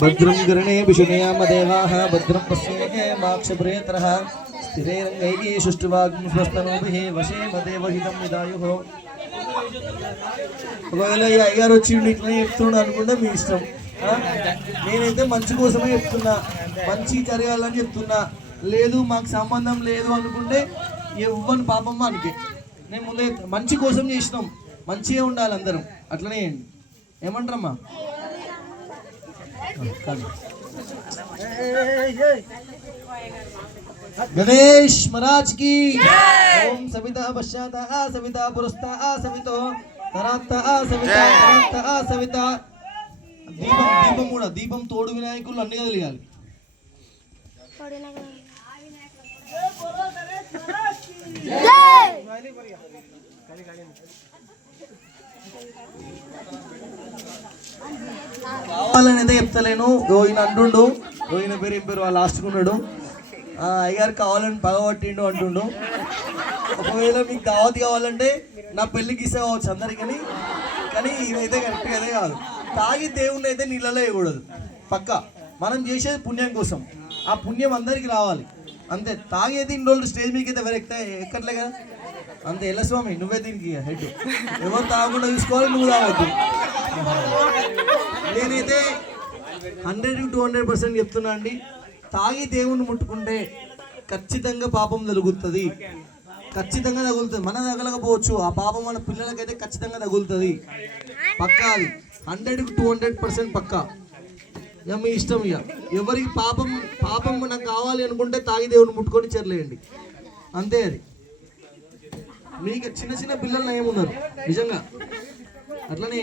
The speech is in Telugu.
భద్రం గణే విషునయామ దేవాః భద్రం పశ్యేమాక్షప్రేతరః స్థిరైరంగైః సుష్ఠువాగ్ం స్వస్తనోభిః వశేమ దేవహితం విదాయుః. ఒకవేళ ఈ అయ్యారు వచ్చి ఇట్లా చెప్తున్నాడు అనుకుంటే మీ ఇష్టం. నేనైతే మంచి కోసమే చెప్తున్నా, మంచి జరగాలని చెప్తున్నా. లేదు మాకు సంబంధం లేదు అనుకుంటే ఎవ్వని పాపమ్మ అనుకే. నేను ముందే మంచి కోసం చేసినాం, మంచిగా ఉండాలి అందరం, అట్లనే చేయండి. ఏమంటారమ్మా? గణేష్ మహారాజ్ కి ఓం సవితా పశ్చాత సవితా పురస్తా సవితో తరాత్త సవితా తరాత్త సవితా. దీపం దీపం కూడా, దీపం తోడు వినాయకులు అన్ని కలిగాలి. కావాలని అయితే చెప్తలేను. ఈయన అంటుండు, ఈయన పేరు ఏం పేరు, వాళ్ళు లాస్ట్కి ఉన్నాడు. అయ్యారు కావాలని పగబట్టిండు అంటుండు. ఒకవేళ మీకు దావత్ కావాలంటే నా పెళ్ళికి ఇస్తే కావచ్చు అందరికీ, కానీ ఇదైతే కరెక్ట్గా అయితే కాదు. తాగి దేవుణ్ణి అయితే నీళ్ళలో వేయకూడదు. పక్క మనం చేసేది పుణ్యం కోసం, ఆ పుణ్యం అందరికి రావాలి అంతే. తాగేది ఇన్ని రోజులు స్టేజ్ మీకు అయితే ఎవరు ఎక్కట్లే కదా అంతే. ఎలా స్వామి నువ్వే దీనికి హెడ్, ఎవరు తాగకుండా చూసుకోవాలి, నువ్వు తాగద్దు. నేనైతే 100-200% చెప్తున్నా అండి, తాగి దేవుణ్ణి ముట్టుకుంటే ఖచ్చితంగా పాపం తగులుతుంది, ఖచ్చితంగా తగులుతుంది. మన తగలకపోవచ్చు, ఆ పాపం మన పిల్లలకైతే ఖచ్చితంగా తగులుతుంది. పక్కా అది 100-200% పక్కా. ఇక మీ ఇష్టం. ఇక ఎవరికి పాపం నాకు కావాలి అనుకుంటే తాగి దేవుని ముట్టుకొని చెరలేయండి అంతే. అది మీకు చిన్న చిన్న పిల్లలు ఏమున్నారు నిజంగా, అట్లనే